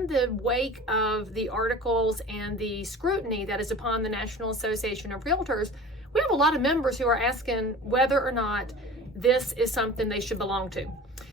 in the wake of the articles and the scrutiny that is upon the National Association of Realtors, we have a lot of members who are asking whether or not this is something they should belong to.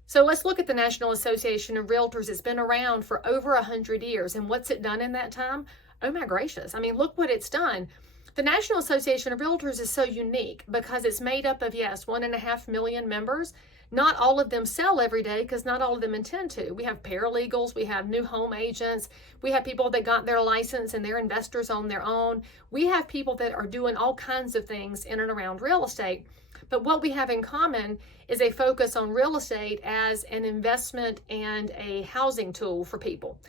So let's look at the National Association of Realtors. It's been around for over 100 years. And what's it done in that time? Oh my gracious. I mean, look what it's done. The National Association of Realtors is so unique because it's made up of, yes, 1.5 million members. Not all of them sell every day because not all of them intend to. We have paralegals, we have new home agents, we have people that got their license and they're investors on their own. We have people that are doing all kinds of things in and around real estate. But what we have in common is a focus on real estate as an investment and a housing tool for people.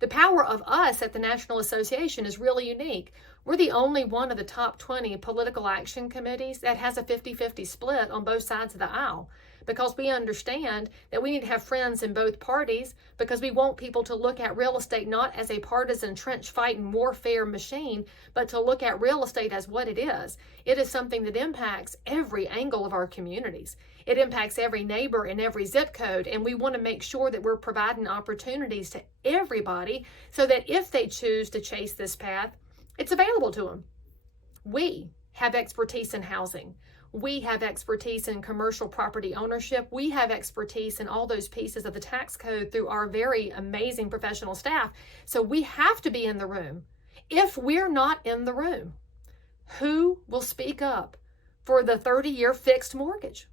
The power of us at the National Association is really unique. We're the only one of the top 20 political action committees that has a 50-50 split on both sides of the aisle, because we understand that we need to have friends in both parties, because we want people to look at real estate not as a partisan trench fight and warfare machine, but to look at real estate as what it is. It is something that impacts every angle of our communities. It impacts every neighbor in every zip code, and we want to make sure that we're providing opportunities to everybody so that if they choose to chase this path, it's available to them. We have expertise in housing. We have expertise in commercial property ownership. We have expertise in all those pieces of the tax code through our very amazing professional staff. So we have to be in the room. If we're not in the room, who will speak up for the 30-year fixed mortgage?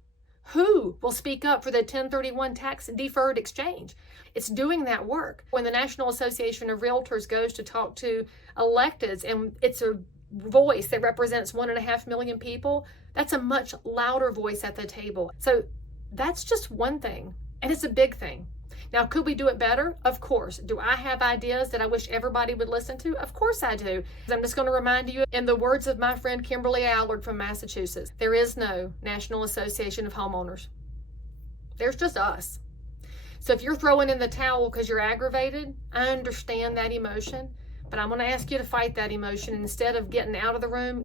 Who will speak up for the 1031 tax deferred exchange? It's doing that work. When the National Association of Realtors goes to talk to electeds and it's a voice that represents 1.5 million people, that's a much louder voice at the table. So that's just one thing, and it's a big thing. Now, could we do it better? Of course. Do I have ideas that I wish everybody would listen to? Of course I do. I'm just going to remind you, in the words of my friend Kimberly Allard from Massachusetts, there is no National Association of Homeowners. There's just us. So if you're throwing in the towel because you're aggravated, I understand that emotion, but I'm going to ask you to fight that emotion. Instead of getting out of the room,